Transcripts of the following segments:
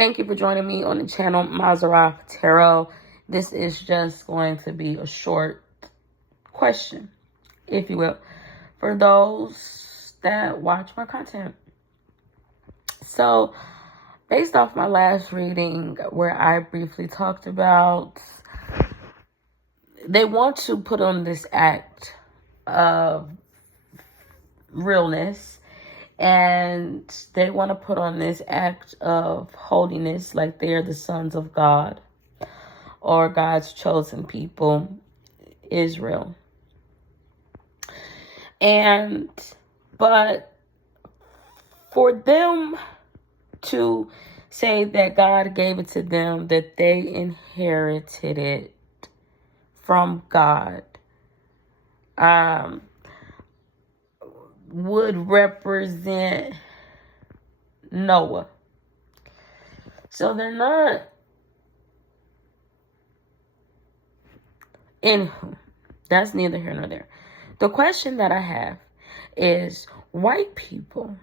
Thank you for joining me on the channel Mazaraf Tarot. This is just going to be a short question, if you will, for those that watch my content. So, based off my last reading where I briefly talked about, they want to put on this act of realness, and they want to put on this act of holiness, like they're the sons of God or God's chosen people, Israel. But for them to say that God gave it to them, that they inherited it from God, would represent Noah. So they're not in. That's neither here nor there. The question that I have is, white people,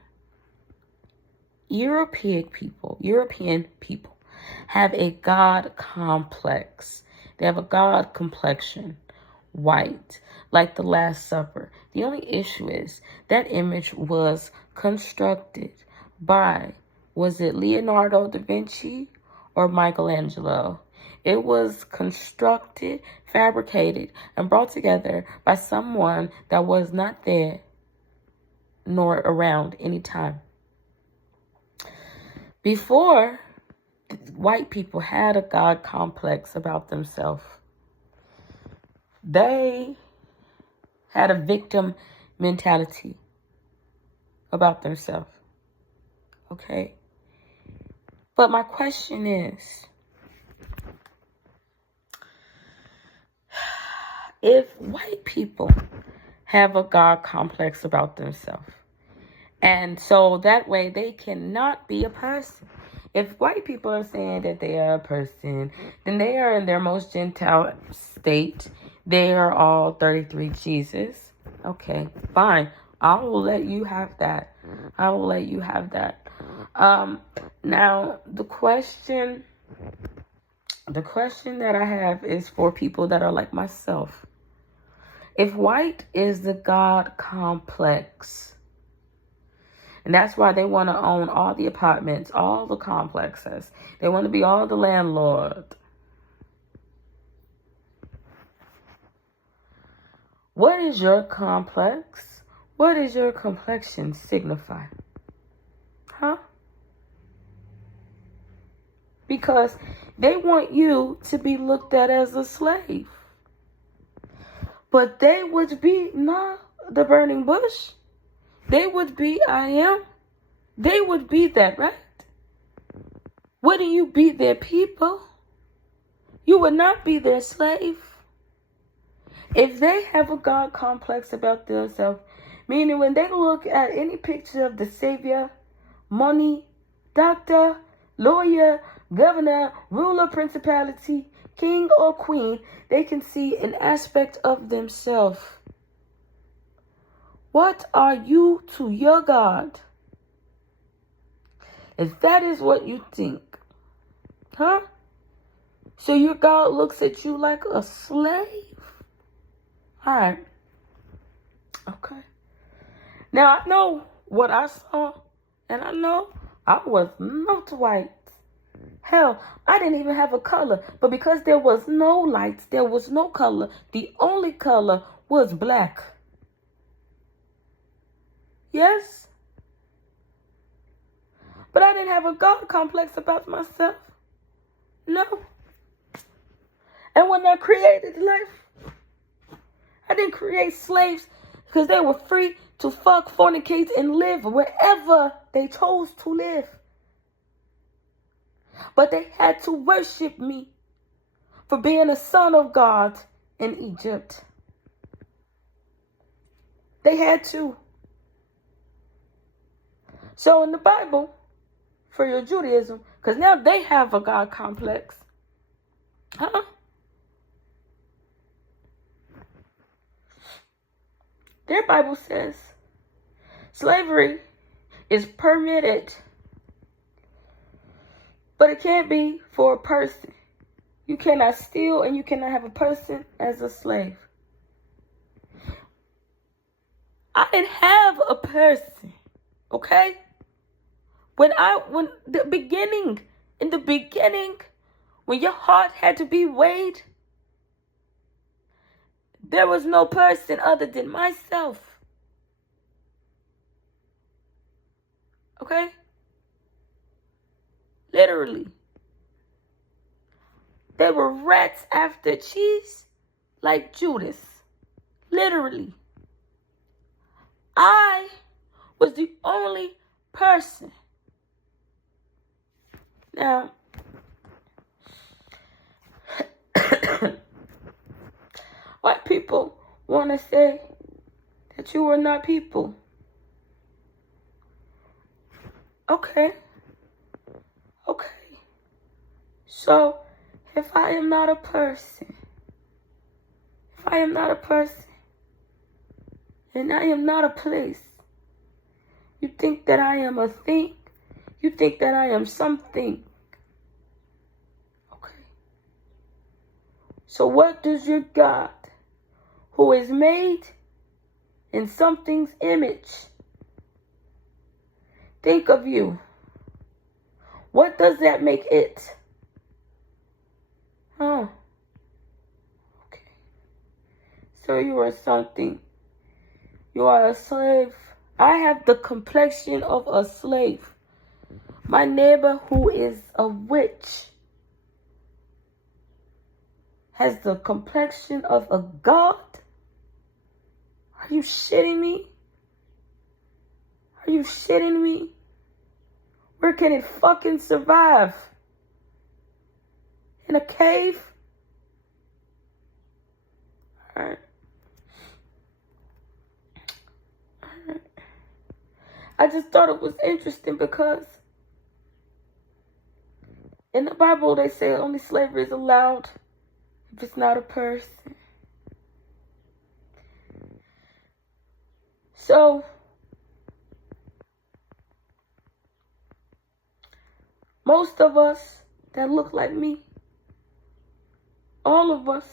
European people have a God complex. They have a God complexion, white, like the Last Supper. The only issue is that image was constructed by, was it Leonardo da Vinci or Michelangelo? It was constructed, fabricated, and brought together by someone that was not there nor around any time. Before, white people had a God complex about themselves. They had a victim mentality about themselves. Okay? But my question is, if white people have a God complex about themselves, and so that way they cannot be a person. If white people are saying that they are a person, then they are in their most Gentile state. They are all 33 Jesus. Okay, fine. I will let you have that. Now, the question that I have is for people that are like myself. If white is the God complex, and that's why they want to own all the apartments, all the complexes, they want to be all the landlord, what is your complex? What does your complexion signify? Huh? Because they want you to be looked at as a slave. But they would be not the burning bush. They would be I am. They would be that, right? Wouldn't you be their people? You would not be their slave. If they have a God complex about themselves, meaning when they look at any picture of the Savior, money, doctor, lawyer, governor, ruler, principality, king or queen, they can see an aspect of themselves. What are you to your God? If that is what you think, huh? So your God looks at you like a slave? All right. Okay. Now, I know what I saw, and I know I was not white. Hell, I didn't even have a color. But because there was no lights, there was no color. The only color was black. Yes? But I didn't have a God complex about myself. No. And when I created life, I didn't create slaves because they were free to fuck, fornicate, and live wherever they chose to live. But they had to worship me for being a son of God in Egypt. They had to. So in the Bible, for your Judaism, because now they have a God complex. Huh? Their Bible says slavery is permitted But it can't be for a person. You cannot steal and you cannot have a person as a slave. I didn't have a person, okay? In the beginning, when your heart had to be weighed, there was no person other than myself. Okay? Literally. They were rats after cheese like Judas. Literally. I was the only person. Now, white people want to say that you are not people. Okay. So, if I am not a person, and I am not a place, you think that I am a thing? You think that I am something? Okay. So what does your God, who is made in something's image, think of you? What does that make it? Oh. Okay. So you are something. You are a slave. I have the complexion of a slave. My neighbor, who is a witch, has the complexion of a god? Are you shitting me? Where can it fucking survive? In a cave? Alright. I just thought it was interesting because in the Bible they say only slavery is allowed if it's not a person. So, most of us that look like me, all of us,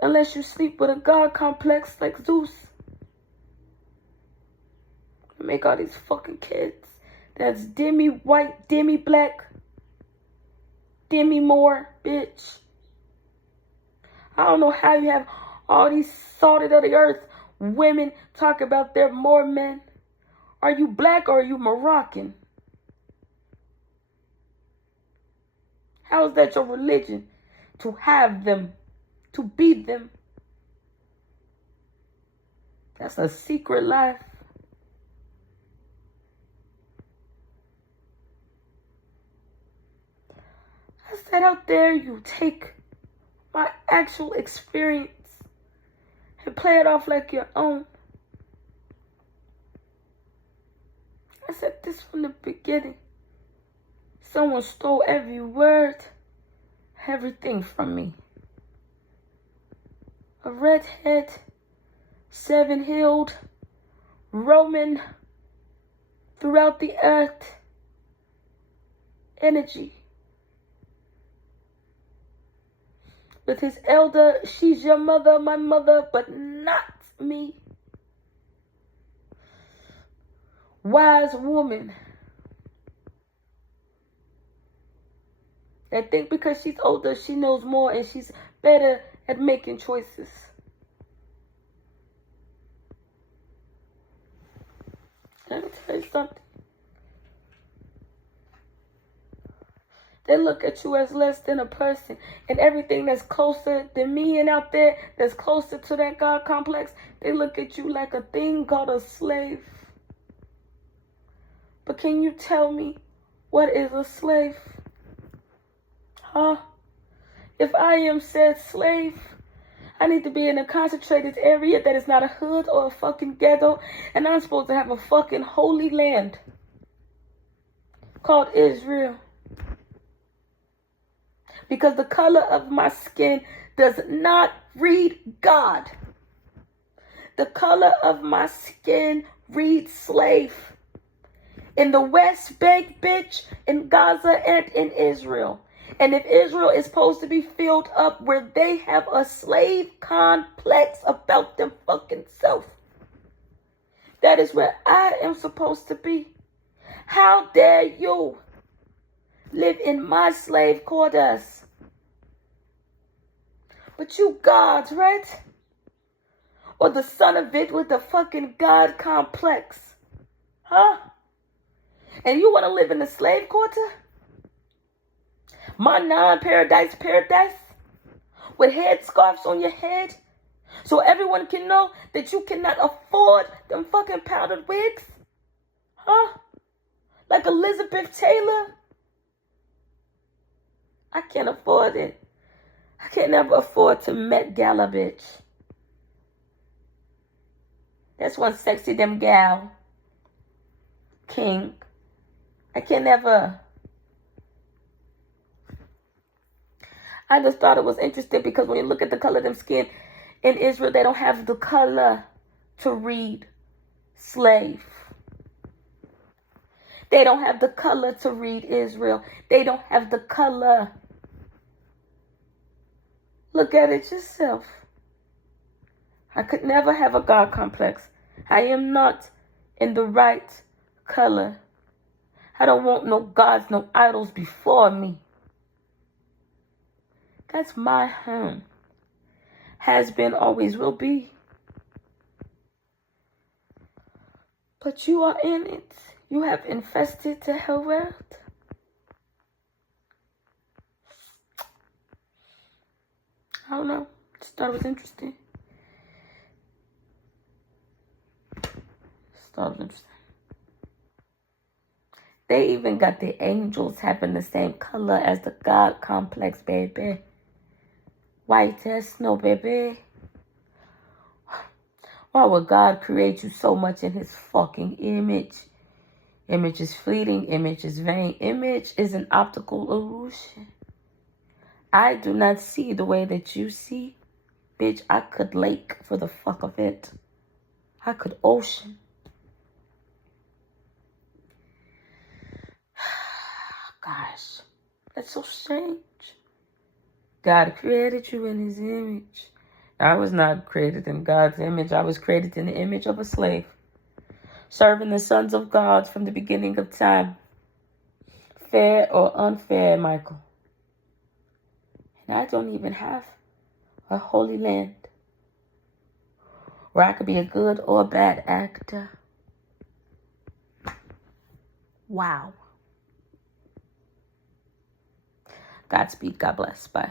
unless you sleep with a god complex like Zeus, make all these fucking kids that's demi-white, demi-black, demi-more, bitch. I don't know how you have all these salted of the earth women talk about they're more men. Are you black or are you Moroccan? How is that your religion? To have them, to be them. That's a secret life. I said, how dare you take my actual experience and play it off like your own. I said this from the beginning. Someone stole every word, everything from me. A redhead, seven-heeled, roaming throughout the earth energy. With his elder, she's your mother, my mother, but not me. Wise woman that think because she's older, she knows more and she's better at making choices. Let me tell you something. They look at you as less than a person. And everything that's closer than me and out there, that's closer to that God complex, they look at you like a thing called a slave. But can you tell me what is a slave? Huh? If I am said slave, I need to be in a concentrated area that is not a hood or a fucking ghetto. And I'm supposed to have a fucking holy land called Israel. Because the color of my skin does not read God. The color of my skin reads slave. in the West Bank, bitch, in Gaza and in Israel. And if Israel is supposed to be filled up where they have a slave complex about them fucking self, that is where I am supposed to be. How dare you live in my slave quarters? But you gods, right? Or the son of it with the fucking God complex. Huh? And you want to live in the slave quarter? My non-paradise with headscarves on your head so everyone can know that you cannot afford them fucking powdered wigs? Huh? Like Elizabeth Taylor? I can't afford it. I can't never afford to Met Gala, bitch. That's one sexy them gal. King. I can never. I just thought it was interesting because when you look at the color of them skin, in Israel, they don't have the color to read slave. They don't have the color to read Israel. They don't have the color. Look at it yourself. I could never have a God complex. I am not in the right color. I don't want no gods, no idols before me. That's my home. Has been, always will be. But you are in it. You have infested the whole world. I don't know. Just thought it was interesting. They even got the angels having the same color as the God complex, baby. White as snow, baby. Why would God create you so much in his fucking image? Image is fleeting. Image is vain. Image is an optical illusion. I do not see the way that you see. Bitch, I could lake for the fuck of it. I could ocean. Gosh, that's so strange. God created you in his image. I was not created in God's image. I was created in the image of a slave, serving the sons of God from the beginning of time. Fair or unfair, Michael. And I don't even have a holy land where I could be a good or a bad actor. Wow. Godspeed. God bless. Bye.